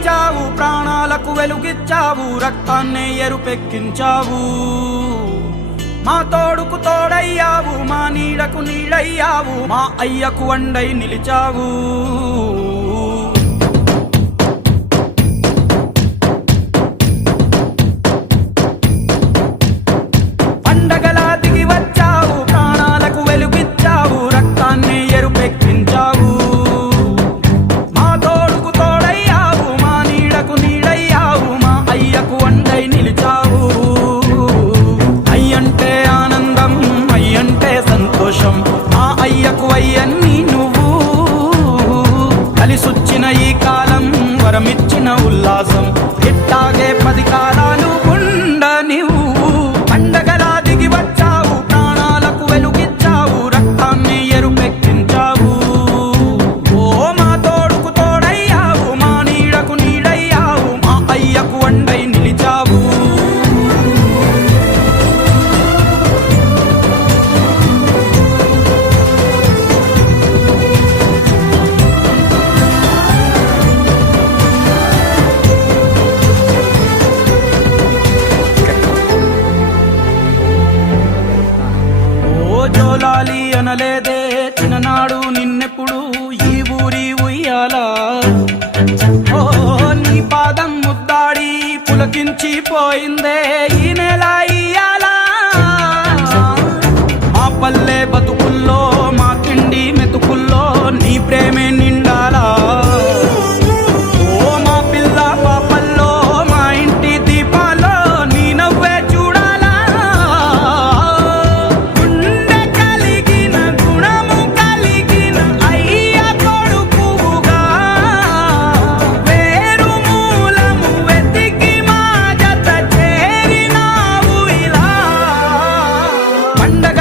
వచ్చావు, ప్రాణాలకు వెలుగిచ్చావు, రక్తాన్నే ఎరుపెక్కించావు. మా తోడుకు తోడయ్యావు, మా నీడకు నీడయ్యావు, మా అయ్యకు వండై నిలిచావు. పండగలా దిగి వచ్చావు, ప్రాణాలకు వెలుగిచ్చావు, రక్తాన్ని ఎరుపెక్కించావు. మా తోడుకు తోడయ్యావు, మా నీడకు నీడయ్యావు, మా అయ్యకు వండై నిలిచావు. అయ్యంటే ఆనందం, అయ్యంటే సంతోషం, మా అయ్యకు అయ్యన్ని నువ్వు. కలిసొచ్చిన ఈ కాలం వరమిచ్చిన ఉల్లాసం, ఇట్టాగే 10 కాలాలు ఉండనివ్వు. పండగలా దిగి వచ్చావు, ప్రాణాలకు వెలుగిచ్చావు, రక్తాన్ని ఎరుపెక్కించావు. ఓ మా తోడుకు తోడయ్యావు, మా నీడకు నీడయ్యావు, మా అయ్యకు వండై నిలిచావు. జోలాలి అనలేదే చిన్ననాడు నిన్నెప్పుడు ఈ ఊరి ఉయ్యాలా. ఓ నీ పాదం ముద్దాడి పులకించి పోయిందే ఈ నెల ఇయ్యాలా. మా పల్లె బతుకుల్లో, మా తిండి మెతుకుల్లో నీ ప్రేమే నిండాలా. ఓ మా పిల్ల పాపల్లో, మా ఇంటి దీపాల్లో నీ నవ్వే చూడాలా. గుండె కలిగిన గుణము కలిగిన అయ్య కొడుకుగా, వేరు మూలము వెతికి మా జత చేరినావు ఇలా. పండగ